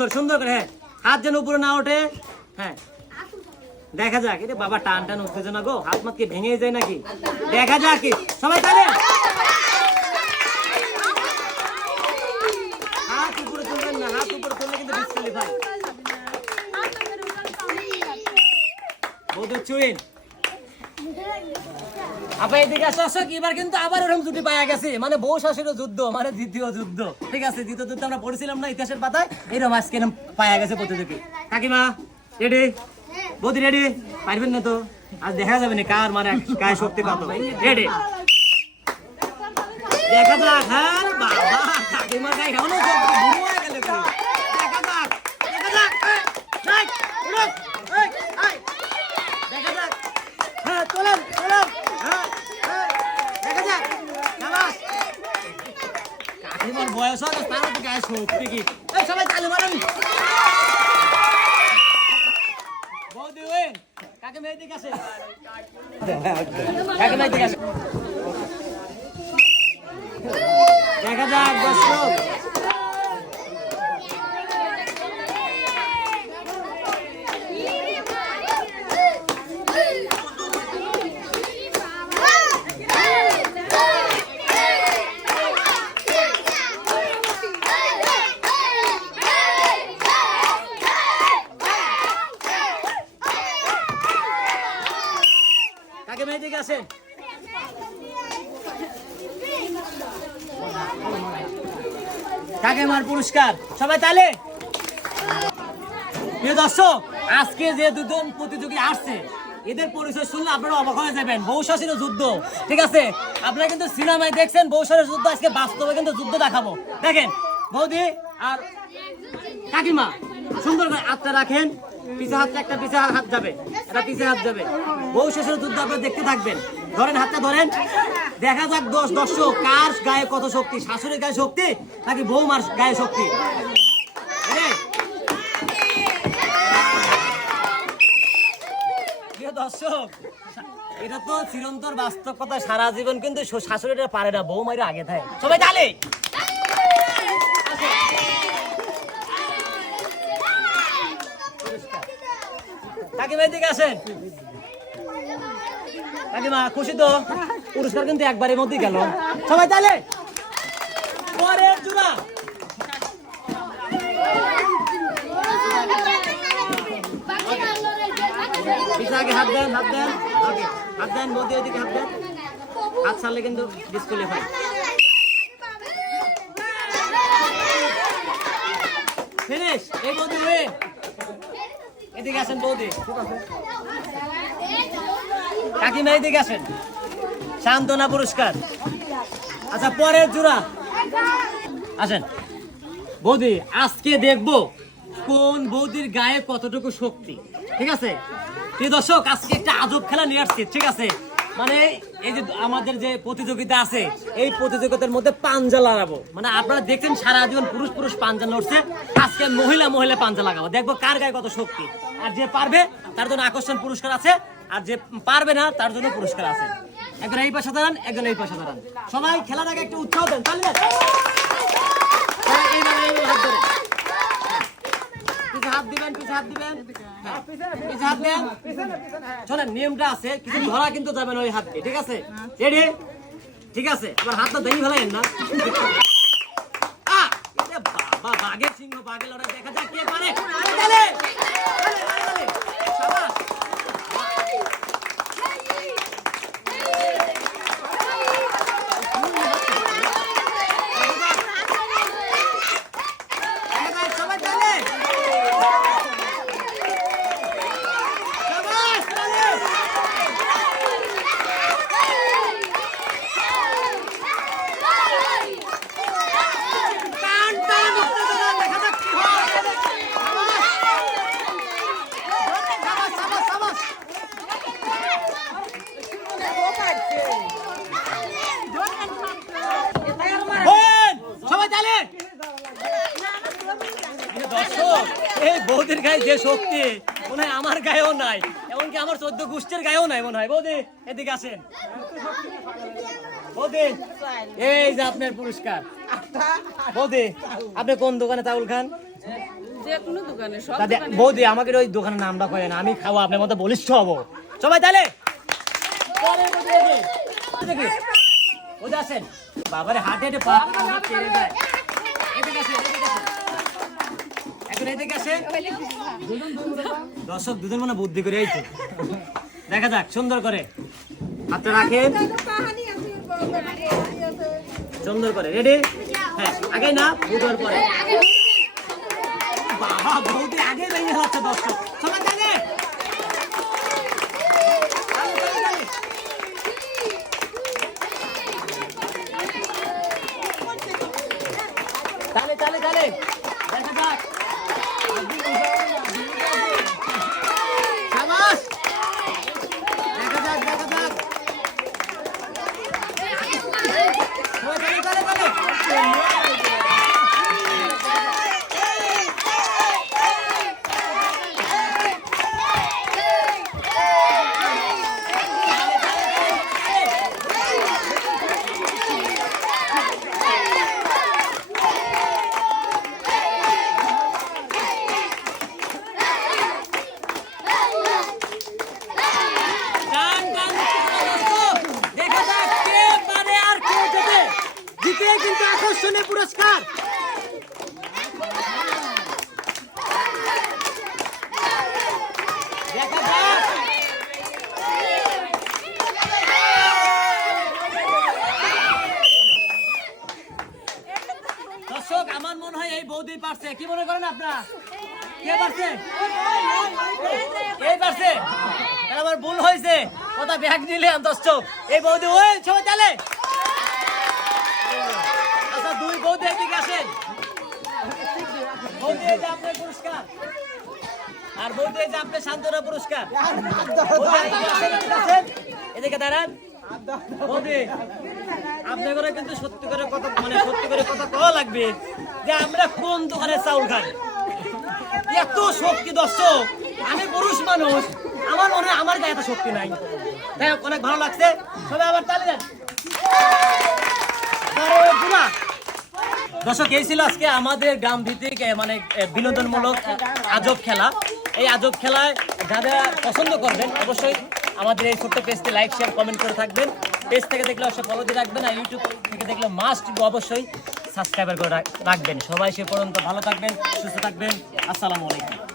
সুন্দর সুন্দর করে, হ্যাঁ হাত যেন উপরে না ওঠে। হ্যাঁ দেখা যাক, এটা বাবা টান টান উত্তেজনা গো, হাত মাত কি ভেঙে যায় নাকি, দেখা যাক কি। সবাই তাহলে হাত উপরে তুলবেন না, হাত উপরে তুললে কিন্তু ডিসক্বালিফাই। বৌদি চুইন আপা এদিকে আসো, আসো। এবার কিন্তু আবার এরকম জুটি পাওয়া গেছে, মানে বউ শাশুড়ির যুদ্ধ, মানে দ্বিতীয় যুদ্ধ। ঠিক আছে, দ্বিতীয় যুদ্ধ আমরা পড়েছিলাম না ইতিহাসের পাতায়, এরকম আজকে এরকম পাওয়া গেছে প্রতিযোগী। কাকিমা রেডি? বৌদি রেডি? পারবেন না তো, আজ দেখা যাবে না কার মানে গায়ে শক্তি কত। রেডি? দেখা যাক। হ্যাঁ বাবা, কাকিমার গায়ে কেমন শক্তি, বুড়ো হয়ে গেলে তো। দেখা যাক, দেখা যাক। দেখা যাক। হ্যাঁ চলেন চলেন। হ্যাঁ দেখা যাক। কাকিমার বয়স হয় তার তো গায়ে শক্তি কি। সবাই তালি মারেন। বৌদি ওয়েন, কাকিমা এদিকে আসে, কাকিমা এদিকে আসে। দেখা যাক দর্শক। কাকিমা এদিকে আসেন। কাকিমার পুরস্কার। সবাই তাহলে প্রিয় দর্শক, আজকে যে দুজন প্রতিযোগী আসছে এদের পরিচয় শুনলে আপনারা অবাক হয়ে যাবেন। বউ শাশুড়ির যুদ্ধ। ঠিক আছে, আপনারা কিন্তু সিনেমায় দেখছেন বউ শাশুড়ির যুদ্ধ, আজকে বাস্তবে কিন্তু যুদ্ধ দেখাবো। দেখেন বৌদি আর কাকিমা সুন্দর করে হাতটা রাখেন, পিছে হাতটা, একটা পিছে হাত যাবে, এটা পিছে হাত যাবে। বউ শাশুড়ির যুদ্ধ আপনারা দেখতে থাকবেন। ধরেন হাতটা ধরেন, দেখা যাক দর্শক কার গায়ে কত শক্তি, শাশুড়ির গায়ে শক্তি নাকি বৌমার গায়ে শক্তি। দর্শক এটা তো চিরন্তর বাস্তব কথা, সারা জীবন কিন্তু শাশুড়িটা পারে না, বৌমাইরা আগে থাকে। সবাই তাহলে কাকিমা এদিকে আসেন। কাকিমা খুশি তো? পুরস্কার কিন্তু একবারের মধ্যেই গেল। সবাই তাহলে পরের জোড়া। আগে হাত দেন, হাত দেন, আগে হাত দেন, বৌদি এদিকে হাত দেন। হাত ছাড়লে কিন্তু ডিসক্বালিফাই। ফিনিশ। এই বৌদি হয়ে এদিকে আসেন, বৌদি কাকিমা এদিকে আসেন। সান্ত্বনা পুরস্কার। আচ্ছা পরের জোড়া আসেন। বৌদি আজকে দেখবো কোন বৌদির গায়ে কতটুকু শক্তি। ঠিক আছে প্রিয় দর্শক, আজকে একটা আজব খেলা নিয়ে আসছি। ঠিক আছে, মানে এই যে আমাদের যে প্রতিযোগিতা আছে, এই প্রতিযোগিতার মধ্যে পাঞ্জা লাগাবো। মানে আপনারা দেখছেন সারা জীবন পুরুষ পুরুষ পাঞ্জা লড়ছে, আজকে মহিলা মহিলা পাঞ্জা লাগাবো। দেখবো কার গায়ে কত শক্তি। আর যে পারবে তার জন্য আকর্ষণ পুরস্কার আছে, আর যে পারবে না তার জন্য পুরস্কার আছে। একজন এই পাশে দাঁড়ান, একজন এই পাশে দাঁড়ান। সবাই খেলাটাকে একটু উৎসাহ দেন। তাহলে হাত ধরে হাত দিবেন, পিছে হাত দিবেন, পিছে হাত দেন। শোনেন নিয়মটা আছে, কিছু ধরা কিন্তু যাবে না ওই হাতকে। ঠিক আছে রেডি? ঠিক আছে, আবার হাতটা ভেঙে ফেলাইন না। বাবা বাঘের সিংহ, বাঘের লড়াই, দেখা যাক কে পারে। এই বৌদির গায়ে যে শক্তি মনে হয় আমার গায়েও নাই, এমনকি আমার 14 গোষ্ঠীর গায়েও নাই মনে হয়। বৌদি এদিকে আসেন। বৌদি এই যে আপনার পুরস্কার। বৌদি আপনি কোন দোকানে চাউল খান? যে কোনো দোকানে সব তাহলে দোকানে বৌদি আমাকে ওই দোকানের নামটা কয় না, আমি খাবো আপনার মতো বলিষ্ঠ হবো সবাই। তাহলে দেখি ওদের আসেন বাবারে হাটে হাটে পা কেড়ে দেয়। এদিকে আসেন, এদিকে আসেন। এখন এদিকে আসেন। দর্শক দুজন মানে বুদ্ধি করে এই তো দেখা যাক সুন্দর করে হাতটা রাখেন সুন্দর করে। রেডি? হ্যাঁ আগে না বুধবার পরে। বাবা বৌদি আগে ভেঙে যাচ্ছে দর্শক সবাই জানে। তালে তালে তালে দেখা যাক। শাবাশ দেখা যাক দেখা যাক। তালে তালে তালে কিন্তু আকর্ষণীয় পুরস্কার। দেখা যাক। দর্শক আমার মনে হয় এই বৌদি পারছে, কি মনে করেন আপনারা? কে পারছে? এই পারছে? তাহলে আমার ভুল হয়েছে, কথা ব্যাগ নিলাম দর্শক। এই বৌদি ওই সবাই তালে। আচ্ছা দুই বৌদি এদিকে আসেন। বৌদি এই যে আপনার পুরস্কার আর বৌদি এই যে আপনার সান্ত্বনা পুরস্কার। এদিকে দাঁড়ান। বৌদি আপনার করে কিন্তু সত্যি করে কথা মানে সত্যি করে কথা কওয়া লাগবে যে আমরা কোন দোকানে চাউল খাই। এত শক্তি দর্শক, আমি পুরুষ মানুষ, আমার মনে হয় আমার গায়ে এত শক্তি নাই। যাই হোক অনেক ভালো লাগছে, সবাই আবার তালি দেন। দর্শক এই ছিল আজকে আমাদের গ্রাম ভিত্তিক মানে বিনোদনমূলক আজব খেলা। এই আজব খেলায় যারা পছন্দ করবেন অবশ্যই আমাদের এই ছোট্ট পেজটি লাইক শেয়ার কমেন্ট করে থাকবেন। পেজ থেকে দেখলে অবশ্যই ফলো দিয়ে রাখবেন, আর ইউটিউব থেকে দেখলে মাস্ট অবশ্যই সাবস্ক্রাইবার করে রাখবেন। সবাই সে পর্যন্ত ভালো থাকবেন, সুস্থ থাকবেন। আসসালামু আলাইকুম।